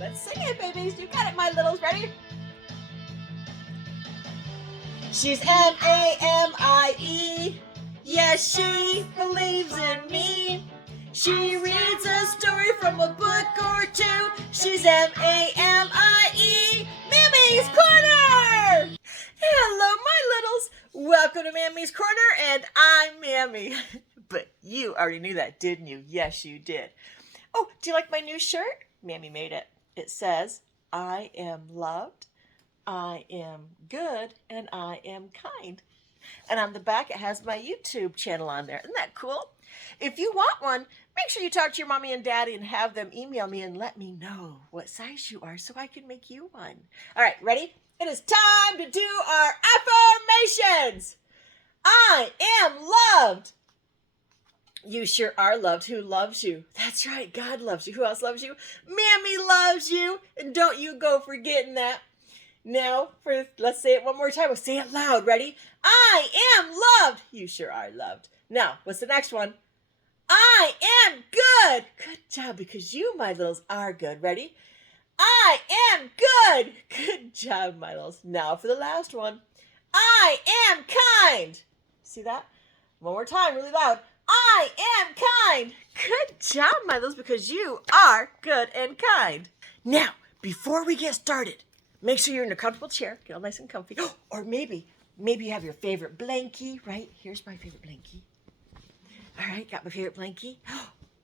Let's sing it, babies. You got it, my littles. Ready? She's M-A-M-I-E. Yes, she believes in me. She reads a story from a book or two. She's M-A-M-I-E. Mammy's Corner! Hello, my littles. Welcome to Mammy's Corner, and I'm Mammy. But you already knew that, didn't you? Yes, you did. Oh, do you like my new shirt? Mammy made it. It says, I am loved, I am good, and I am kind. And on the back, it has my YouTube channel on there. Isn't that cool? If you want one, make sure you talk to your mommy and daddy and have them email me and let me know what size you are so I can make you one. All right, ready? It is time to do our affirmations. I am loved. You sure are loved. Who loves you? That's right, God loves you. Who else loves you? Mammy loves you. And don't you go forgetting that. Now, let's say it one more time. We'll say it loud. Ready? I am loved. You sure are loved. Now, what's the next one? I am good. Good job, because you, my littles, are good. Ready? I am good. Good job, my littles. Now for the last one. I am kind. See that? One more time, really loud. I am kind. Good job, my littles, because you are good and kind. Now, before we get started, make sure you're in a comfortable chair. Get all nice and comfy. Or maybe you have your favorite blankie, right? Here's my favorite blankie. All right, got my favorite blankie.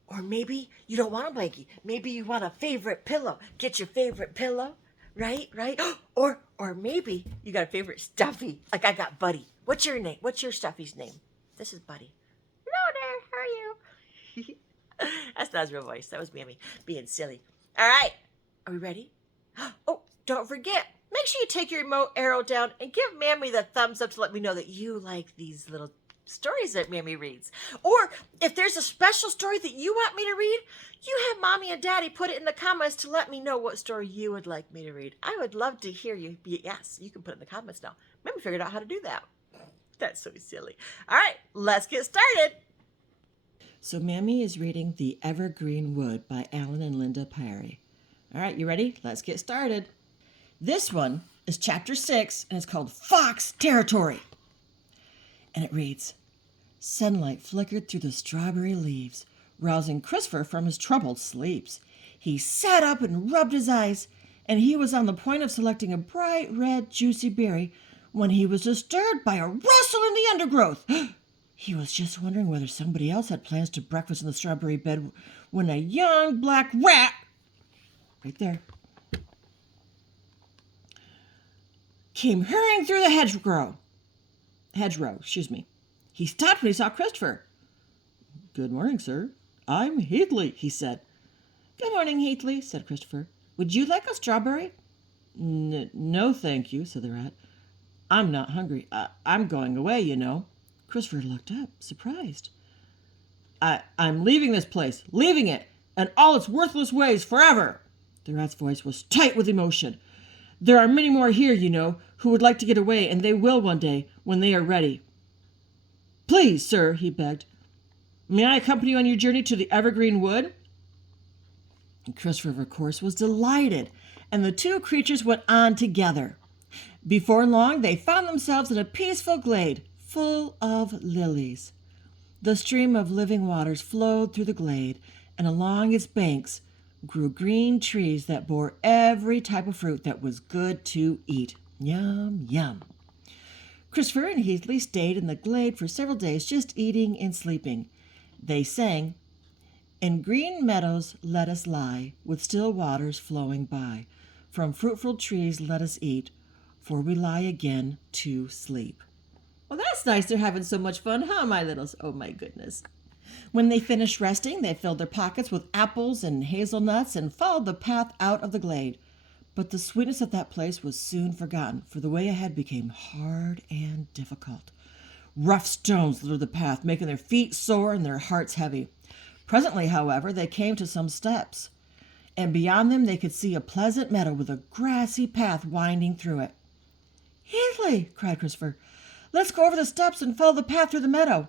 Or maybe you don't want a blankie. Maybe you want a favorite pillow. Get your favorite pillow, right? Or maybe you got a favorite stuffy. Like I got Buddy. What's your name? What's your stuffy's name? This is Buddy. Hello there. How are you? That's not his real voice. That was Mammy being silly. All right. Are we ready? Oh, don't forget. Make sure you take your remote arrow down and give Mammy the thumbs up to let me know that you like these little stories that Mammy reads. Or if there's a special story that you want me to read, you have Mommy and Daddy put it in the comments to let me know what story you would like me to read. I would love to hear you. Yes, you can put it in the comments now. Mammy figured out how to do that. That's so silly. All right, let's get started. So Mammy is reading The Evergreen Wood by Alan and Linda Parry. All right, you ready? Let's get started. This one is chapter 6, and it's called Fox Territory. And it reads, Sunlight flickered through the strawberry leaves, rousing Christopher from his troubled sleeps. He sat up and rubbed his eyes, and he was on the point of selecting a bright red juicy berry when he was disturbed by a rustle in the undergrowth. He was just wondering whether somebody else had plans to breakfast in the strawberry bed when a young black rat, right there, came hurrying through the hedgerow. He stopped when he saw Christopher. Good morning, sir. I'm Heatley, he said. Good morning, Heatley, said Christopher. Would you like a strawberry? No, thank you, said the rat. I'm not hungry. I'm going away, you know. Christopher looked up, surprised. I'm leaving this place, leaving it, and all its worthless ways forever. The rat's voice was tight with emotion. There are many more here, you know, who would like to get away, and they will one day, when they are ready. Please, sir, he begged. May I accompany you on your journey to the Evergreen Wood? And Christopher, of course, was delighted, and the two creatures went on together. Before long, they found themselves in a peaceful glade, full of lilies. The stream of living waters flowed through the glade, and along its banks grew green trees that bore every type of fruit that was good to eat. Yum, yum. Christopher and Heatley stayed in the glade for several days, just eating and sleeping. They sang, In green meadows let us lie, with still waters flowing by. From fruitful trees let us eat, for we lie again to sleep. Well, that's nice. They're having so much fun, huh, my littles? Oh, my goodness. When they finished resting, they filled their pockets with apples and hazelnuts and followed the path out of the glade. But the sweetness of that place was soon forgotten, for the way ahead became hard and difficult. Rough stones littered the path, making their feet sore and their hearts heavy. Presently, however, they came to some steps, and beyond them they could see a pleasant meadow with a grassy path winding through it. Heatley, cried Christopher, let's go over the steps and follow the path through the meadow.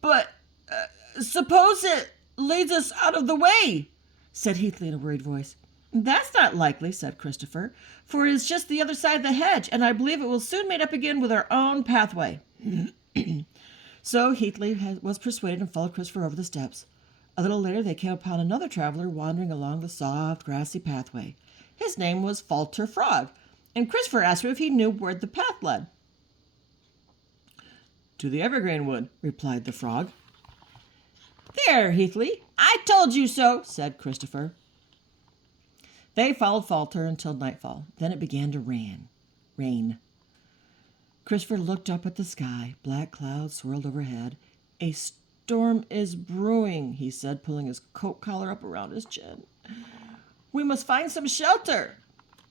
But suppose it leads us out of the way, said Heathley in a worried voice. That's not likely, said Christopher, for it is just the other side of the hedge, and I believe it will soon meet up again with our own pathway. So Heathley was persuaded and followed Christopher over the steps. A little later they came upon another traveler wandering along the soft, grassy pathway. His name was Falter Frog, and Christopher asked him if he knew where the path led. To the Evergreen Wood, replied the frog. There, Heathley, I told you so, said Christopher. They followed Falter until nightfall. Then it began to rain. Christopher looked up at the sky. Black clouds swirled overhead. A storm is brewing, he said, pulling his coat collar up around his chin. We must find some shelter.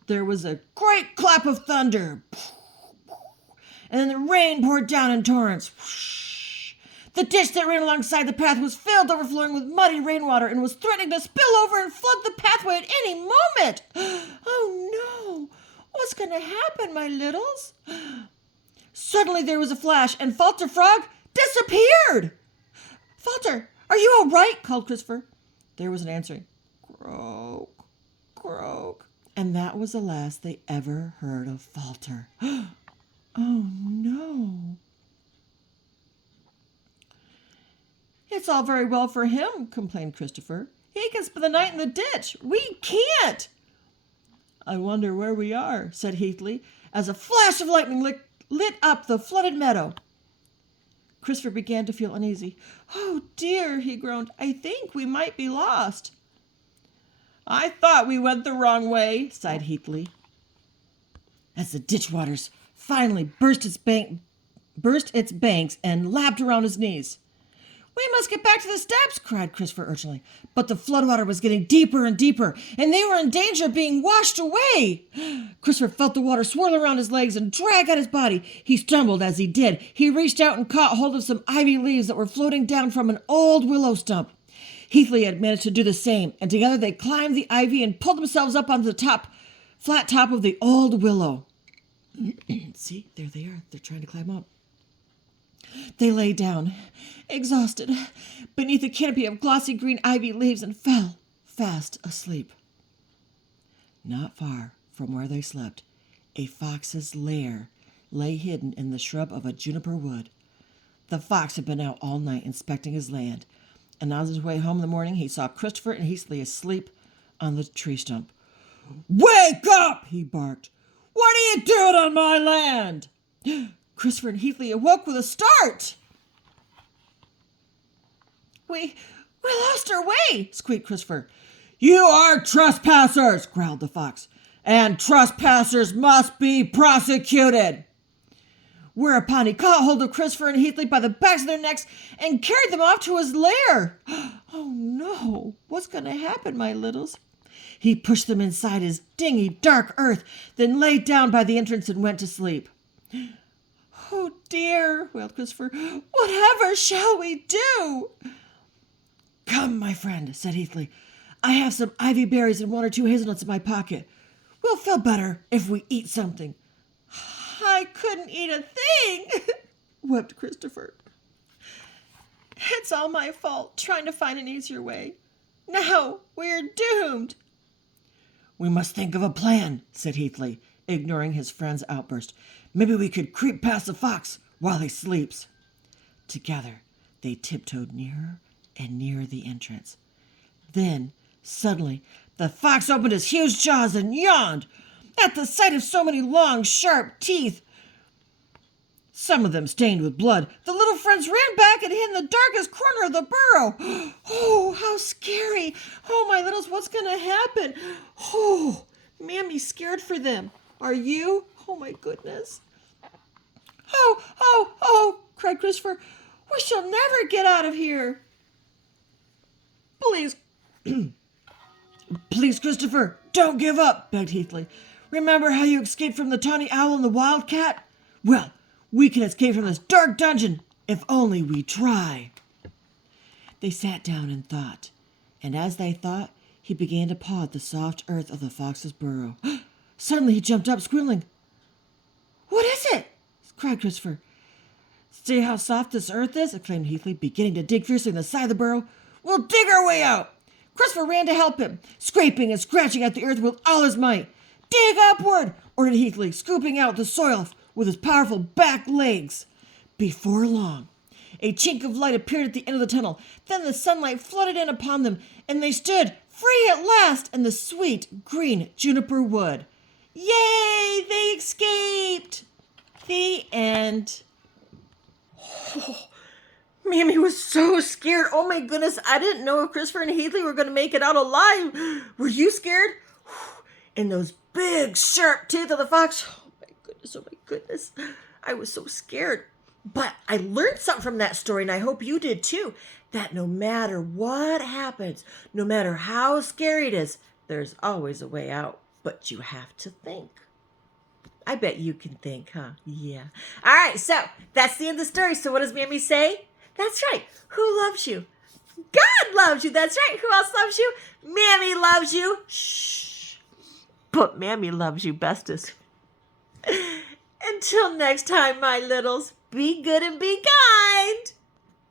There was a great clap of thunder. And then the rain poured down in torrents. The ditch that ran alongside the path was filled overflowing with muddy rainwater and was threatening to spill over and flood the pathway at any moment. Oh no! What's going to happen, my littles? Suddenly there was a flash, and Falter Frog disappeared. Falter, are you all right? Called Christopher. There was an answering croak, croak. And that was the last they ever heard of Falter. Oh no. It's all very well for him, complained Christopher. He can spend the night in the ditch. We can't. I wonder where we are, said Heathley, as a flash of lightning lit up the flooded meadow. Christopher began to feel uneasy. Oh dear, he groaned. I think we might be lost. I thought we went the wrong way, sighed Heathley. As the ditch waters finally burst its banks and lapped around his knees. We must get back to the steps, cried Christopher urgently. But the floodwater was getting deeper and deeper, and they were in danger of being washed away. Christopher felt the water swirl around his legs and drag at his body. He stumbled as he did. He reached out and caught hold of some ivy leaves that were floating down from an old willow stump. Heathley had managed to do the same, and together they climbed the ivy and pulled themselves up onto the flat top of the old willow. See, there they are. They're trying to climb up. They lay down, exhausted, beneath a canopy of glossy green ivy leaves and fell fast asleep. Not far from where they slept, a fox's lair lay hidden in the shrub of a juniper wood. The fox had been out all night inspecting his land, and on his way home in the morning he saw Christopher and Heathley asleep on the tree stump. Wake up, he barked. What are you doing on my land? Christopher and Heathley awoke with a start. We lost our way, squeaked Christopher. You are trespassers, growled the fox, and trespassers must be prosecuted. Whereupon he caught hold of Christopher and Heathley by the backs of their necks and carried them off to his lair. Oh no, what's going to happen, my littles? He pushed them inside his dingy, dark earth, then lay down by the entrance and went to sleep. Oh dear, wailed Christopher. Whatever shall we do? Come, my friend, said Heathley. I have some ivy berries and 1 or 2 hazelnuts in my pocket. We'll feel better if we eat something. I couldn't eat a thing, wept Christopher. It's all my fault, trying to find an easier way. Now we're doomed. We must think of a plan, said Heathley, ignoring his friend's outburst. Maybe we could creep past the fox while he sleeps. Together, they tiptoed nearer and nearer the entrance. Then, suddenly, the fox opened his huge jaws and yawned at the sight of so many long, sharp teeth. Some of them stained with blood. The little friends ran back and hid in the darkest corner of the burrow. Oh, how scary. Oh, my littles, what's going to happen? Oh, Mammy's scared for them. Are you? Oh, my goodness. Oh, cried Christopher. We shall never get out of here. Please, please, Christopher, don't give up, begged Heathley. Remember how you escaped from the tawny owl and the wildcat? Well, we can escape from this dark dungeon if only we try. They sat down and thought, and as they thought, he began to paw at the soft earth of the fox's burrow. Suddenly he jumped up, squealing. What is it? Cried Christopher. See how soft this earth is? Exclaimed Heathley, beginning to dig fiercely in the side of the burrow. We'll dig our way out. Christopher ran to help him, scraping and scratching at the earth with all his might. Dig upward, ordered Heathly, scooping out the soil with his powerful back legs. Before long, a chink of light appeared at the end of the tunnel. Then the sunlight flooded in upon them, and they stood free at last in the sweet green juniper wood. Yay! They escaped! The end. Oh, Mammy was so scared. Oh my goodness, I didn't know if Christopher and Heathly were going to make it out alive. Were you scared? And those big, sharp teeth of the fox. Oh my goodness. I was so scared. But I learned something from that story, and I hope you did too. That no matter what happens, no matter how scary it is, there's always a way out. But you have to think. I bet you can think, huh? Yeah. All right, so that's the end of the story. So what does Mammy say? That's right. Who loves you? God loves you. That's right. Who else loves you? Mammy loves you. Shh. But Mammy loves you bestest. Until next time, my littles, be good and be kind.